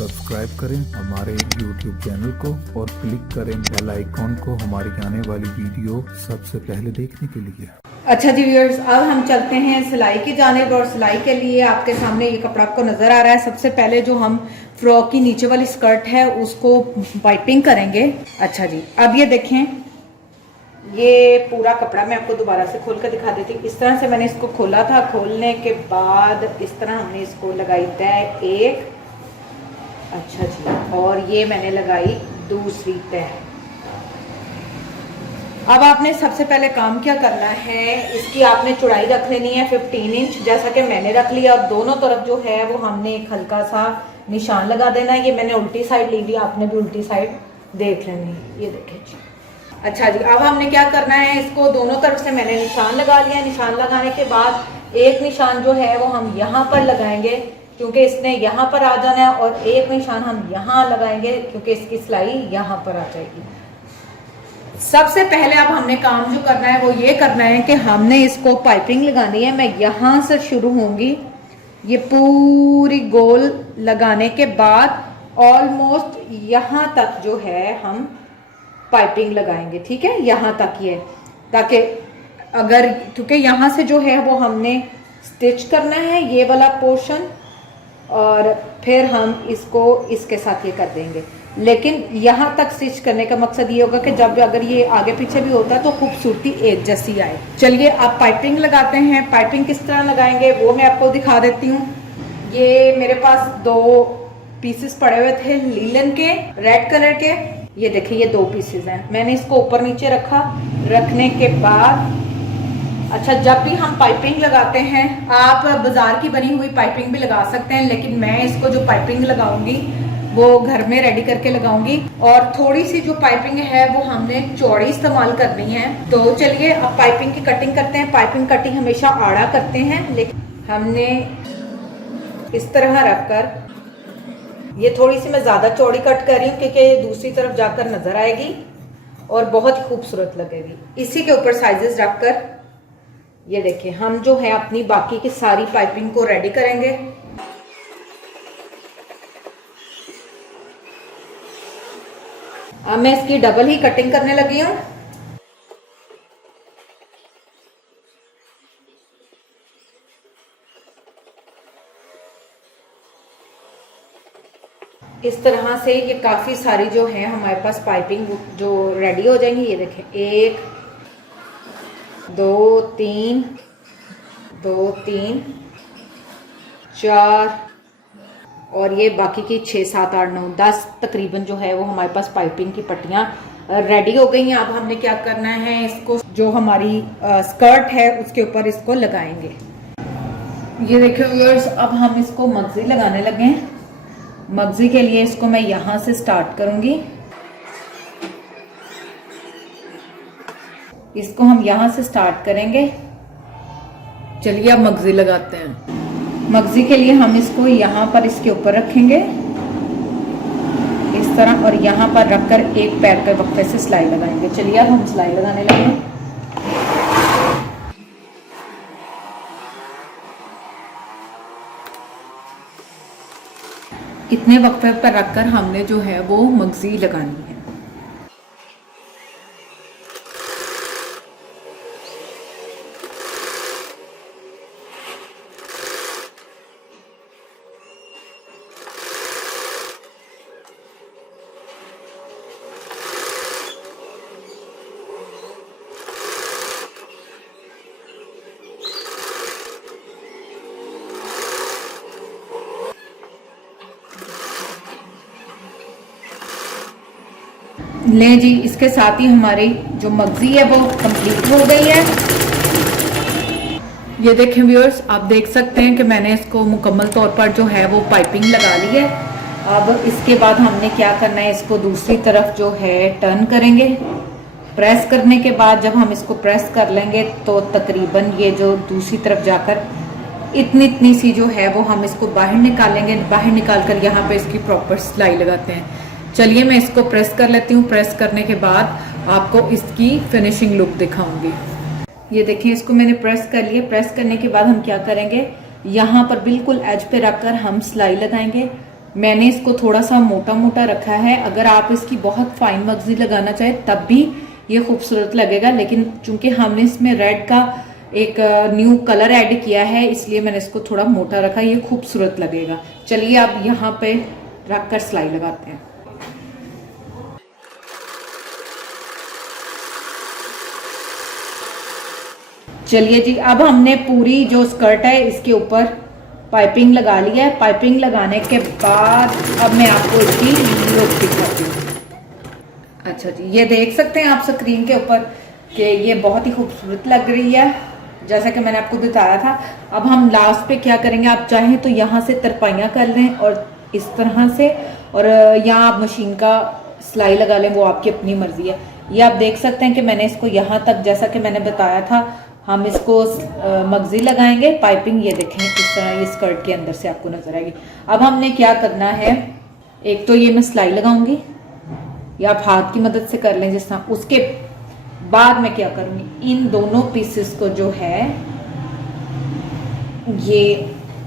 Subscribe करें हमारे YouTube channel को और क्लिक करें बेल आइकॉन को हमारी आने वाली वीडियो सबसे पहले देखने के लिए। अच्छा जी व्यूअर्स, अब हम चलते हैं सिलाई की जानिब और सिलाई के लिए आपके सामने ये कपड़ा आपको नजर आ रहा है। सबसे पहले जो हम फ्रॉक की नीचे वाली स्कर्ट है उसको पाइपिंग करेंगे। अच्छा जी, अब ये देखें, ये पूरा कपड़ा मैं आपको दोबारा से खोल कर दिखा देती हूँ। इस तरह से मैंने इसको खोला था। खोलने के बाद इस तरह हमने इसको लगाई तय एक, अच्छा जी, और ये मैंने लगाई दूसरी तय। अब आपने सबसे पहले काम क्या करना है, इसकी आपने चौड़ाई रख लेनी है 15 इंच जैसा कि मैंने रख लिया। और दोनों तरफ जो है वो हमने एक हल्का सा निशान लगा देना है। ये मैंने उल्टी साइड ली हुई, आपने भी उल्टी साइड देख लेनी है। ये देखें जी। अच्छा जी, अब हमने क्या करना है, इसको दोनों तरफ से मैंने निशान लगा लिया। निशान लगाने के बाद एक निशान जो है वो हम यहाँ पर लगाएंगे क्योंकि इसने यहाँ पर आ जाना है, और एक निशान हम यहाँ लगाएंगे क्योंकि इसकी सिलाई यहाँ पर आ जाएगी। सबसे पहले अब हमने काम जो करना है वो ये करना है कि हमने इसको पाइपिंग लगानी है। मैं यहाँ से शुरू होंगी, ये पूरी गोल लगाने के बाद ऑलमोस्ट यहाँ तक जो है हम पाइपिंग लगाएंगे। ठीक है, यहाँ तक ये, ताकि अगर, क्योंकि यहाँ से जो है वो हमने स्टिच करना है ये वाला पोर्शन, और फिर हम इसको इसके साथ ये कर देंगे। लेकिन यहाँ तक स्टिच करने का मकसद ये होगा कि जब अगर ये आगे पीछे भी होता है तो खूबसूरती एक जैसी आए। चलिए अब पाइपिंग लगाते हैं। पाइपिंग किस तरह लगाएंगे वो मैं आपको दिखा देती हूँ। ये मेरे पास 2 पीसेस पड़े हुए थे लीलन के, रेड कलर के। ये देखिए, ये 2 पीसेस हैं। मैंने इसको ऊपर नीचे रखा। रखने के बाद अच्छा, जब भी हम पाइपिंग लगाते हैं, आप बाजार की बनी हुई पाइपिंग भी लगा सकते हैं, लेकिन मैं इसको जो पाइपिंग लगाऊंगी वो घर में रेडी करके लगाऊंगी। और थोड़ी सी जो पाइपिंग है वो हमने चौड़ी इस्तेमाल करनी है। तो चलिए अब पाइपिंग की कटिंग करते हैं। पाइपिंग कटिंग हमेशा आड़ा करते हैं, लेकिन हमने इस तरह रखकर, ये थोड़ी सी मैं ज्यादा चौड़ी कट कर रही हूँ क्योंकि ये दूसरी तरफ जाकर नजर आएगी और बहुत ही खूबसूरत लगेगी। इसी के ऊपर साइजेस रखकर ये देखिए, हम जो है अपनी बाकी की सारी पाइपिंग को रेडी करेंगे। अब मैं इसकी डबल ही कटिंग करने लगी हूँ। इस तरह से ये काफी सारी जो है हमारे पास पाइपिंग जो रेडी हो जाएंगी। ये देखें, 1 2 3 2 3 4, और ये बाकी की 6 7 8 9 10 तकरीबन जो है वो हमारे पास पाइपिंग की पट्टियां रेडी हो गई हैं। अब हमने क्या करना है, इसको जो हमारी स्कर्ट है उसके ऊपर इसको लगाएंगे। ये देखिए व्यूअर्स, अब हम इसको मगजी लगाने लगे हैं। मगजी के लिए इसको मैं यहां से स्टार्ट करूंगी। इसको हम यहां से स्टार्ट करेंगे। चलिए अब मगजी लगाते हैं। मगजी के लिए हम इसको यहाँ पर इसके ऊपर रखेंगे इस तरह, और यहाँ पर रखकर एक पैर के वक्फे से सिलाई लगाएंगे। चलिए अब हम सिलाई लगाने लगे। इतने वक्फे पर रखकर हमने जो है वो मगजी लगानी है। ले जी, इसके साथ ही हमारी जो मगजी है वो कंप्लीट हो गई है। ये देखें व्यूअर्स, आप देख सकते हैं कि मैंने इसको मुकम्मल तौर पर जो है वो पाइपिंग लगा ली है। अब इसके बाद हमने क्या करना है, इसको दूसरी तरफ जो है टर्न करेंगे। प्रेस करने के बाद जब हम इसको प्रेस कर लेंगे तो तकरीबन ये जो दूसरी तरफ जाकर इतनी सी जो है वो हम इसको बाहर निकालेंगे। बाहर निकाल कर यहाँ पे इसकी प्रॉपर सिलाई लगाते हैं। चलिए मैं इसको प्रेस कर लेती हूँ। प्रेस करने के बाद आपको इसकी फिनिशिंग लुक दिखाऊंगी। ये देखिए, इसको मैंने प्रेस कर लिया। प्रेस करने के बाद हम क्या करेंगे, यहाँ पर बिल्कुल एज पे रखकर हम सिलाई लगाएंगे। मैंने इसको थोड़ा सा मोटा मोटा रखा है। अगर आप इसकी बहुत फाइन मगजी लगाना चाहें तब भी ये खूबसूरत लगेगा, लेकिन चूंकि हमने इसमें रेड का एक न्यू कलर ऐड किया है इसलिए मैंने इसको थोड़ा मोटा रखा, ये खूबसूरत लगेगा। चलिए अब यहाँ पे रख कर सिलाई लगाते हैं। चलिए जी, अब हमने पूरी जो स्कर्ट है इसके ऊपर पाइपिंग लगा लिया है। पाइपिंग लगाने के बाद अब मैं आपको इसकी लुक दिखाती हूँ। अच्छा जी, ये देख सकते हैं आप स्क्रीन के ऊपर कि ये बहुत ही खूबसूरत लग रही है, जैसा कि मैंने आपको बताया था। अब हम लास्ट पे क्या करेंगे, आप चाहें तो यहाँ से तरपाइयाँ कर लें और इस तरह से, और यहाँ आप मशीन का सिलाई लगा लें, वो आपकी अपनी मर्जी है। ये आप देख सकते हैं कि मैंने इसको यहाँ तक, जैसा कि मैंने बताया था, हम इसको मगजी लगाएंगे। पाइपिंग ये देखें इस तरह ये स्कर्ट के अंदर से आपको नजर आएगी। अब हमने क्या करना है, एक तो ये मैं सिलाई लगाऊंगी, या आप हाथ की मदद से कर लें जिस तरह। उसके बाद मैं क्या करूंगी, इन दोनों पीसेस को जो है ये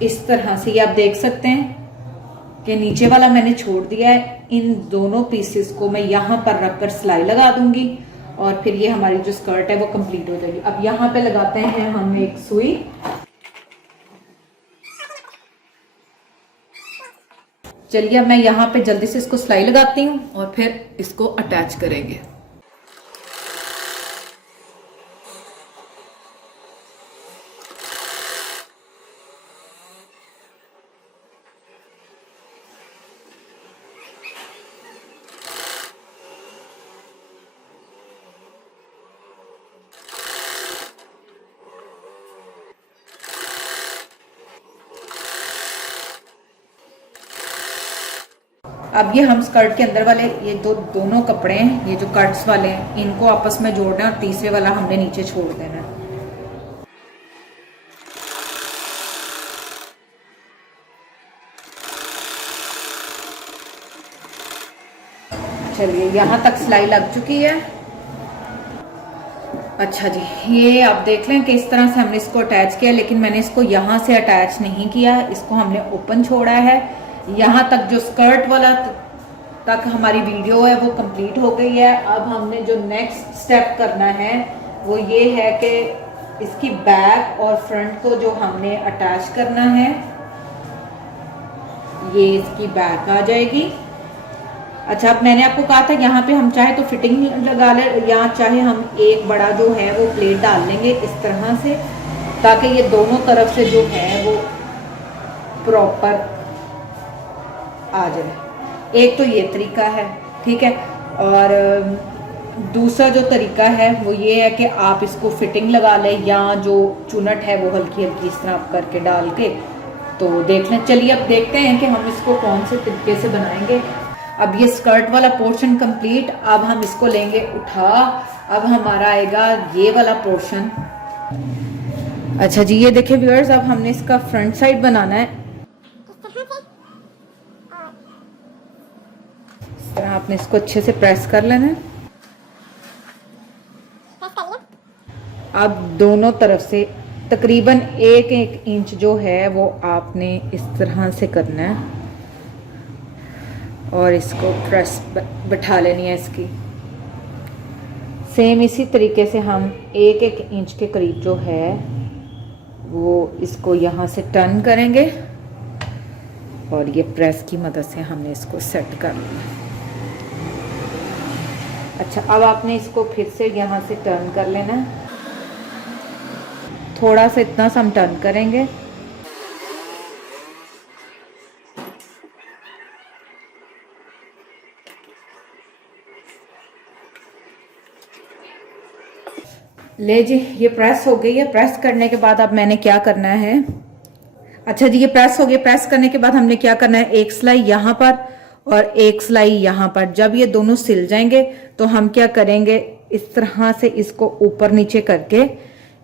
इस तरह से, ये आप देख सकते हैं कि नीचे वाला मैंने छोड़ दिया है। इन दोनों पीसेस को मैं यहाँ पर रखकर सिलाई लगा दूंगी और फिर ये हमारी जो स्कर्ट है वो कंप्लीट हो जाएगी। अब यहाँ पे लगाते हैं हम एक सुई। चलिए अब मैं यहाँ पे जल्दी से इसको सिलाई लगाती हूँ और फिर इसको अटैच करेंगे। अब ये हम स्कर्ट के अंदर वाले ये दोनों कपड़े हैं, ये जो कट्स वाले हैं, इनको आपस में जोड़ना है और तीसरे वाला हमने नीचे छोड़ देना है। चलिए यहाँ तक सिलाई लग चुकी है। अच्छा जी, ये आप देख लें कि इस तरह से हमने इसको अटैच किया, लेकिन मैंने इसको यहाँ से अटैच नहीं किया, इसको हमने ओपन छोड़ा है। यहाँ तक जो स्कर्ट वाला तक हमारी वीडियो है वो कंप्लीट हो गई है। अब हमने जो नेक्स्ट स्टेप करना है वो ये है कि इसकी बैक और फ्रंट को जो हमने अटैच करना है, ये इसकी बैक आ जाएगी। अच्छा, अब मैंने आपको कहा था यहाँ पे हम चाहे तो फिटिंग लगा ले, या चाहे हम एक बड़ा जो है वो प्लेट डाल लेंगे इस तरह से, ताकि ये दोनों तरफ से जो है वो प्रॉपर आ जाए। एक तो ये तरीका है, ठीक है। और दूसरा जो तरीका है वो ये है कि आप इसको फिटिंग लगा लें, या जो चुनट है वो हल्की हल्की इस तरह करके डाल के तो देख लें। चलिए अब देखते हैं कि हम इसको कौन से तरीके से बनाएंगे। अब ये स्कर्ट वाला पोर्शन कंप्लीट, अब हम इसको लेंगे उठा। अब हमारा आएगा ये वाला पोर्शन। अच्छा जी, ये देखिए व्यूअर्स, अब हमने इसका फ्रंट साइड बनाना है। इस तरह आपने इसको अच्छे से प्रेस कर लेना है। अब दोनों तरफ से तकरीबन 1-1 इंच जो है वो आपने इस तरह से करना है और इसको प्रेस बैठा लेनी है इसकी। सेम इसी तरीके से हम 1-1 इंच के करीब जो है वो इसको यहाँ से टर्न करेंगे और ये प्रेस की मदद से हमने इसको सेट कर लिया। अच्छा, अब आपने इसको फिर से यहाँ से टर्न कर लेना है, थोड़ा सा इतना सा हम टर्न करेंगे। ले जी, ये प्रेस हो गई है। प्रेस करने के बाद अब मैंने क्या करना है, अच्छा जी, ये प्रेस हो गई। प्रेस करने के बाद हमने क्या करना है, एक सिलाई यहाँ पर और एक सिलाई यहाँ पर। जब ये दोनों सिल जाएंगे तो हम क्या करेंगे, इस तरह से इसको ऊपर नीचे करके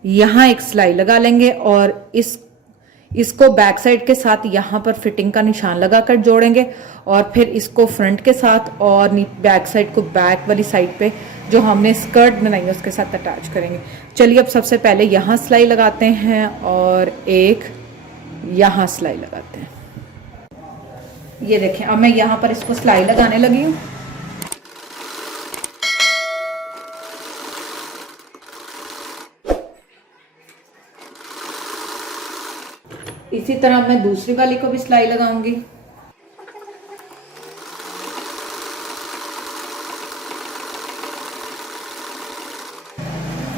यहाँ एक सिलाई लगा लेंगे और इसको बैक साइड के साथ यहाँ पर फिटिंग का निशान लगाकर जोड़ेंगे और फिर इसको फ्रंट के साथ और बैक साइड को बैक वाली साइड पे जो हमने स्कर्ट बनाई है उसके साथ अटैच करेंगे। चलिए अब सबसे पहले यहाँ सिलाई लगाते हैं और एक यहाँ सिलाई लगाते हैं। ये देखें, अब मैं यहाँ पर इसको सिलाई लगाने लगी हूँ। इसी तरह मैं दूसरी वाली को भी सिलाई लगाऊंगी।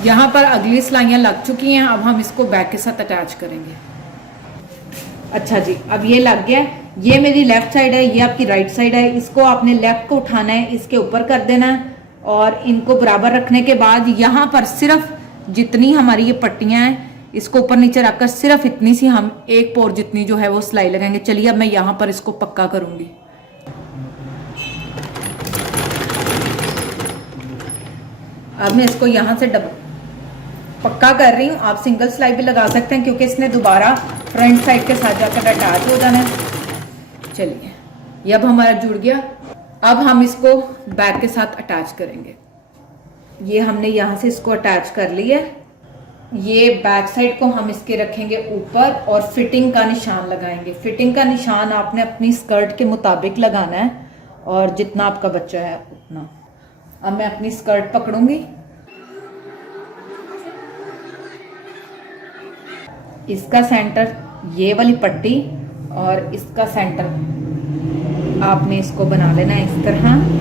यहाँ पर अगली सिलाइयाँ लग चुकी हैं, अब हम इसको बैक के साथ अटैच करेंगे। अच्छा जी, अब ये लग गया। ये मेरी लेफ्ट साइड है, ये आपकी राइट साइड है। इसको आपने लेफ्ट को उठाना है, इसके ऊपर कर देना है और इनको बराबर रखने के बाद यहाँ पर सिर्फ जितनी हमारी ये पट्टियाँ हैं इसको ऊपर नीचे रखकर सिर्फ इतनी सी हम एक पोर जितनी जो है वो सिलाई लगाएंगे। चलिए अब मैं यहाँ पर इसको पक्का करूंगी। अब मैं इसको यहाँ से पक्का कर रही हूँ। आप सिंगल सिलाई भी लगा सकते हैं क्योंकि इसने दोबारा फ्रंट साइड के साथ जाकर अटैच हो जाना है। चलिए, ये अब हमारा जुड़ गया। अब हम इसको बैक के साथ अटैच करेंगे। ये हमने यहाँ से इसको अटैच कर लिया है। ये बैक साइड को हम इसके रखेंगे ऊपर और फिटिंग का निशान लगाएंगे। फिटिंग का निशान आपने अपनी स्कर्ट के मुताबिक लगाना है और जितना आपका बच्चा है उतना। अब मैं अपनी स्कर्ट पकड़ूंगी, इसका सेंटर ये वाली पट्टी और इसका सेंटर आपने इसको बना लेना है इस तरह,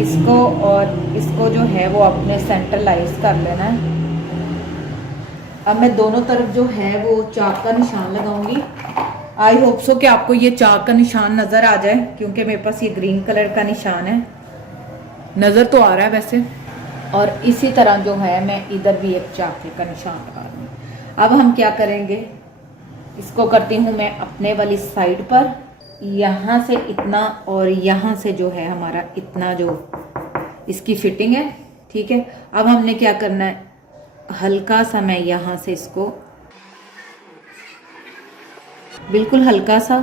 इसको और इसको जो है वो अपने सेंट्रलाइज कर लेना है। अब मैं दोनों तरफ जो है वो चाक का निशान लगाऊंगी। आई होप सो कि आपको ये चाक का निशान नजर आ जाए क्योंकि मेरे पास ये ग्रीन कलर का निशान है, नजर तो आ रहा है वैसे। और इसी तरह जो है मैं इधर भी एक चाके का निशान लगा दूंगी। अब हम क्या करेंगे, इसको करती हूँ मैं अपने वाली साइड पर, यहाँ से इतना और यहाँ से जो है हमारा इतना जो इसकी फिटिंग है। ठीक है, अब हमने क्या करना है, हल्का सा मैं यहाँ से इसको बिल्कुल हल्का सा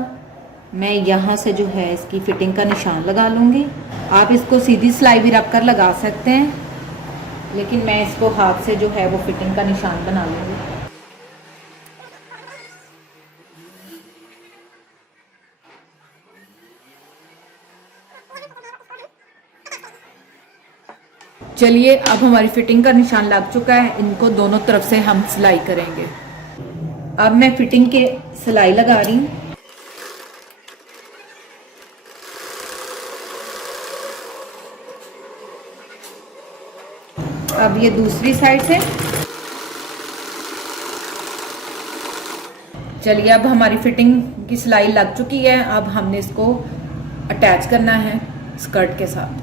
मैं यहाँ से जो है इसकी फिटिंग का निशान लगा लूँगी। आप इसको सीधी सिलाई भी रख कर लगा सकते हैं, लेकिन मैं इसको हाथ से जो है वो फिटिंग का निशान बना लूँगी। चलिए, अब हमारी फिटिंग का निशान लग चुका है। इनको दोनों तरफ से हम सिलाई करेंगे। अब मैं फिटिंग के सिलाई लगा रही हूँ। अब ये दूसरी साइड से, चलिए अब हमारी फिटिंग की सिलाई लग चुकी है। अब हमने इसको अटैच करना है स्कर्ट के साथ।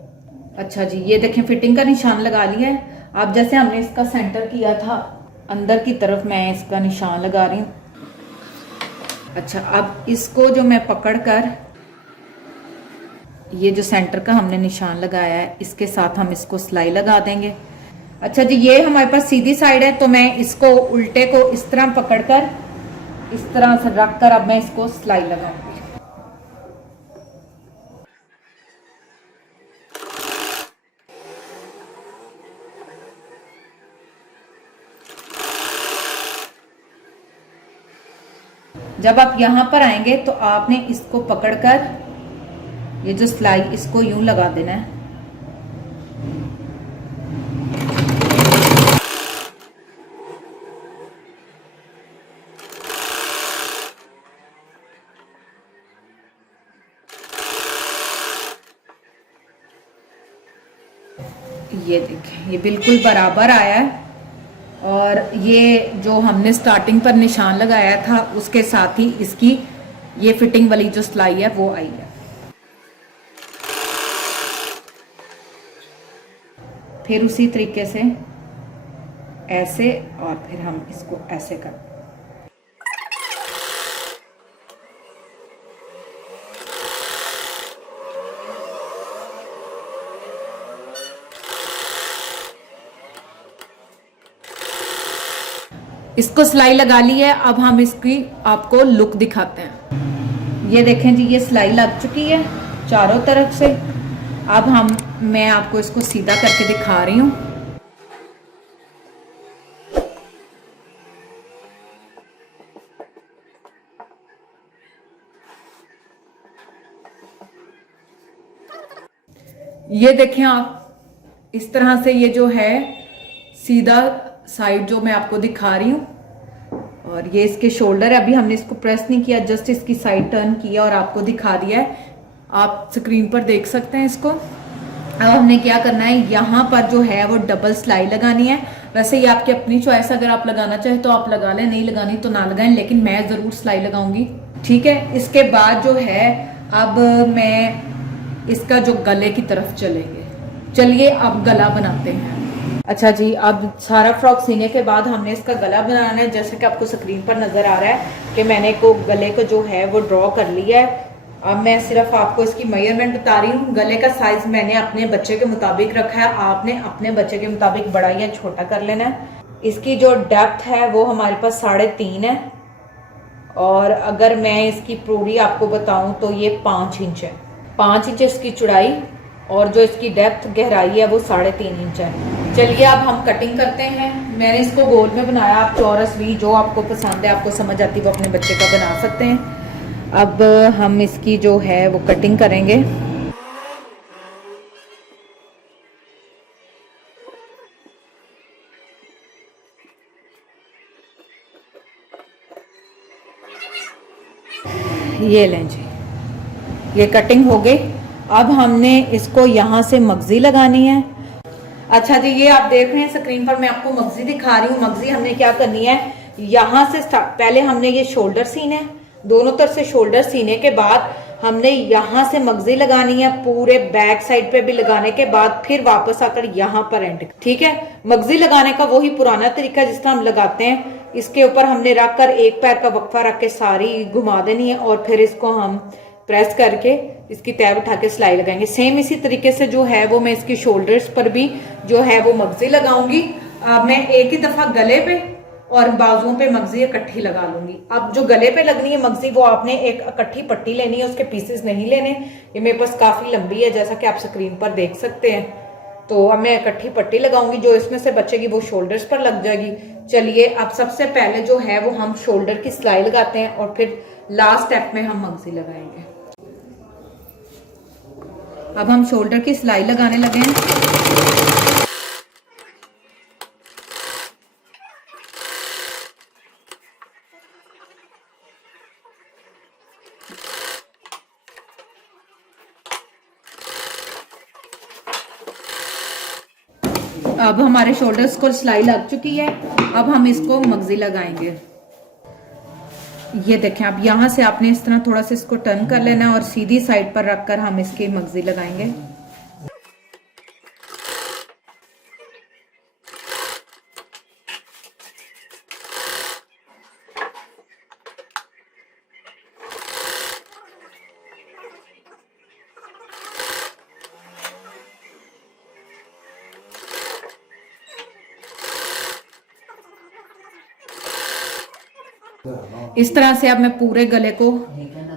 अच्छा जी, ये देखें फिटिंग का निशान लगा लिया है। अब जैसे हमने इसका सेंटर किया था अंदर की तरफ, मैं इसका निशान लगा रही हूँ। अच्छा, अब इसको जो मैं पकड़ कर ये जो सेंटर का हमने निशान लगाया है इसके साथ हम इसको सिलाई लगा देंगे। अच्छा जी, ये हमारे पास सीधी साइड है तो मैं इसको उल्टे को इस तरह पकड़कर इस तरह से रख कर अब मैं इसको सिलाई लगाऊंगी। जब आप यहाँ पर आएंगे तो आपने इसको पकड़कर ये जो सिलाई इसको यूं लगा देना है। ये देखें, ये बिल्कुल बराबर आया है और ये जो हमने स्टार्टिंग पर निशान लगाया था उसके साथ ही इसकी ये फिटिंग वाली जो सिलाई है वो आई है। फिर उसी तरीके से ऐसे और फिर हम इसको ऐसे कर, इसको सिलाई लगा ली है। अब हम इसकी आपको लुक दिखाते हैं। ये देखें जी, ये सिलाई लग चुकी है चारों तरफ से। अब मैं आपको इसको सीधा करके दिखा रही हूँ। ये देखें आप, इस तरह से ये जो है सीधा साइड जो मैं आपको दिखा रही हूँ, और ये इसके शोल्डर है। अभी हमने इसको प्रेस नहीं किया, जस्ट इसकी साइड टर्न किया और आपको दिखा दिया है। आप स्क्रीन पर देख सकते हैं इसको। अब हमने क्या करना है, यहाँ पर जो है वो डबल सिलाई लगानी है। वैसे ये आपकी अपनी चॉइस, अगर आप लगाना चाहें तो आप लगा लें, नहीं लगानी तो ना लगाएं, लेकिन मैं जरूर सिलाई लगाऊंगी, ठीक है। इसके बाद जो है अब मैं इसका जो गले की तरफ चलेंगे। चलिए अब गला बनाते हैं। अच्छा जी, अब सारा फ्रॉक सीने के बाद हमने इसका गला बनाना है। जैसे कि आपको स्क्रीन पर नजर आ रहा है कि मैंने को गले को जो है वो ड्रॉ कर लिया है। अब मैं सिर्फ आपको इसकी मेजरमेंट बता रही हूँ। गले का साइज मैंने अपने बच्चे के मुताबिक रखा है, आपने अपने बच्चे के मुताबिक बड़ा या छोटा कर लेना है। इसकी जो डेप्थ है वो हमारे पास 3.5 है, और अगर मैं इसकी पूरी आपको बताऊं तो ये 5 इंच है। 5 इंच इसकी चौड़ाई, और जो इसकी डेप्थ गहराई है वो 3.5 इंच है। चलिए अब हम कटिंग करते हैं। मैंने इसको गोल में बनाया, आप चौरस भी जो आपको पसंद है, आपको समझ आती है, वो अपने बच्चे का बना सकते हैं। अब हम इसकी जो है वो कटिंग करेंगे। ये लें जी, ये कटिंग हो गई। अब हमने इसको यहाँ से मगजी लगानी है। अच्छा जी, ये आप देख रहे हैं स्क्रीन पर, मैं आपको मगजी दिखा रही हूँ। मगजी हमने क्या करनी है, यहाँ से पहले हमने ये शोल्डर सीने, दोनों तरफ से शोल्डर सीने के बाद हमने यहाँ से मगजी लगानी है, पूरे बैक साइड पे भी लगाने के बाद फिर वापस आकर यहाँ पर एंड, ठीक है। मगजी लगाने का वही पुराना तरीका जिस तरह हम लगाते हैं। इसके ऊपर हमने रख कर एक पैर का वक्फा रख के सारी घुमा देनी है, और फिर इसको हम प्रेस करके इसकी तय उठा के सिलाई लगाएंगे। सेम इसी तरीके से जो है वो मैं इसकी शोल्डर्स पर भी जो है वो मगजी लगाऊंगी। मैं एक ही दफा गले पे और बाजुओं पे मगजी इकट्ठी लगा लूंगी। अब जो गले पे लगनी है मगजी, वो आपने एक इकट्ठी पट्टी लेनी है, उसके पीसेस नहीं लेने। ये मेरे पास काफी लंबी है, जैसा कि आप स्क्रीन पर देख सकते हैं। तो अब मैं इकट्ठी पट्टी लगाऊंगी, जो इसमें से बचेगी वो शोल्डर्स पर लग जाएगी। चलिए अब सबसे पहले जो है वो हम शोल्डर की सिलाई लगाते हैं, और फिर लास्ट स्टेप में हम मगजी लगाएंगे। अब हम शोल्डर की सिलाई लगाने लगे हैं। अब हमारे शोल्डर्स को सिलाई लग चुकी है। अब हम इसको मगजी लगाएंगे। ये देखें, अब यहाँ से आपने इस तरह थोड़ा सा इसको टर्न कर लेना है, और सीधी साइड पर रखकर हम इसकी मगजी लगाएंगे। इस तरह से अब मैं पूरे गले को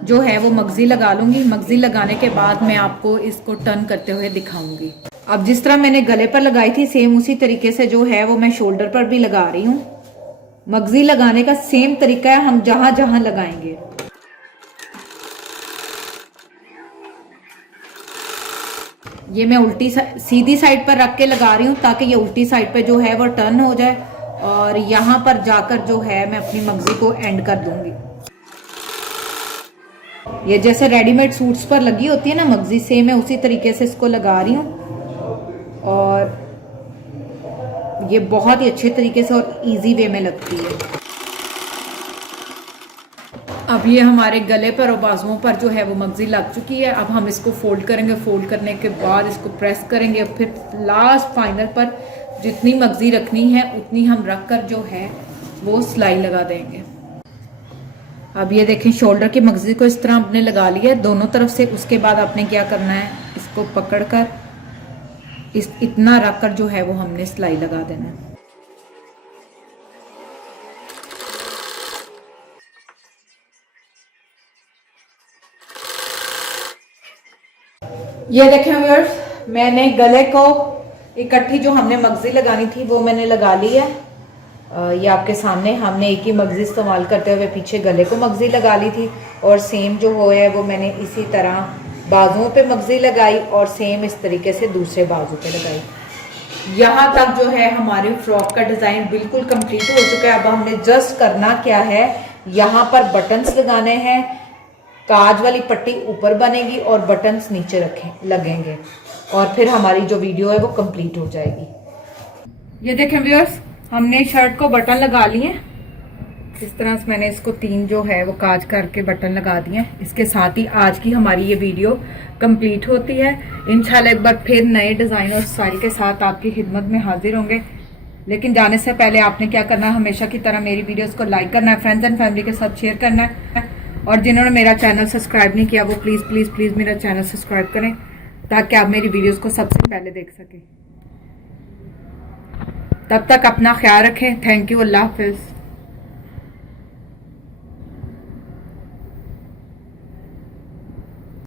जो है वो मगजी लगा लूंगी। मगजी लगाने के बाद मैं आपको इसको टर्न करते हुए दिखाऊंगी। अब जिस तरह मैंने गले पर लगाई थी, सेम उसी तरीके से जो है वो मैं शोल्डर पर भी लगा रही हूँ। मगजी लगाने का सेम तरीका है, हम जहां जहां लगाएंगे। ये मैं उल्टी सीधी साइड पर रख के लगा रही हूँ, ताकि ये उल्टी साइड पे जो है वो टर्न हो जाए, और यहाँ पर जाकर जो है मैं अपनी मगजी को एंड कर दूंगी। ये जैसे रेडीमेड सूट्स पर लगी होती है ना मगजी, सेम मैं उसी तरीके से इसको लगा रही हूँ, और ये बहुत ही अच्छे तरीके से और इजी वे में लगती है। अब ये हमारे गले पर और बाजुओं पर जो है वो मगजी लग चुकी है। अब हम इसको फोल्ड करेंगे। फोल्ड करने के बाद इसको प्रेस करेंगे, फिर लास्ट फाइनल पर जितनी मगजी रखनी है उतनी हम रखकर जो है वो सिलाई लगा देंगे। अब ये देखें, शोल्डर की मगजी को इस तरह आपने लगा लिया है दोनों तरफ से। उसके बाद आपने क्या करना है, इसको पकड़कर इतना रखकर जो है वो हमने सिलाई लगा देना है। ये देखें व्यूअर्स, मैंने गले को इकट्ठी जो हमने मगजी लगानी थी वो मैंने लगा ली है। ये आपके सामने हमने एक ही मगजी इस्तेमाल करते हुए पीछे गले को मगजी लगा ली थी, और सेम जो हो है वो मैंने इसी तरह बाजुओं पे मगजी लगाई और सेम इस तरीके से दूसरे बाजू पे लगाई। यहाँ तक जो है हमारी फ्रॉक का डिज़ाइन बिल्कुल कंप्लीट हो चुका है। अब हमने जस्ट करना क्या है, यहाँ पर बटन्स लगाने हैं, काज वाली पट्टी ऊपर बनेगी और बटन्स नीचे लगेंगे और फिर हमारी जो वीडियो है वो कंप्लीट हो जाएगी। ये देखें व्यूअर्स, हमने शर्ट को बटन लगा लिए इस तरह से। मैंने इसको 3 जो है वो काज करके बटन लगा दिए हैं। इसके साथ ही आज की हमारी ये वीडियो कंप्लीट होती है। इंशाल्लाह एक बार फिर नए डिजाइन और स्टाइल के साथ आपकी खिदमत में हाजिर होंगे। लेकिन जाने से पहले आपने क्या करना है, हमेशा की तरह मेरी वीडियोस को लाइक करना है, फ्रेंड्स एंड फैमिली के साथ शेयर करना है, और जिन्होंने मेरा चैनल सब्सक्राइब नहीं किया वो प्लीज प्लीज प्लीज मेरा चैनल सब्सक्राइब करें ताकि आप मेरी वीडियोस को सबसे पहले देख सकें। तब तक अपना ख्याल रखें। Thank you. Allah Hafiz.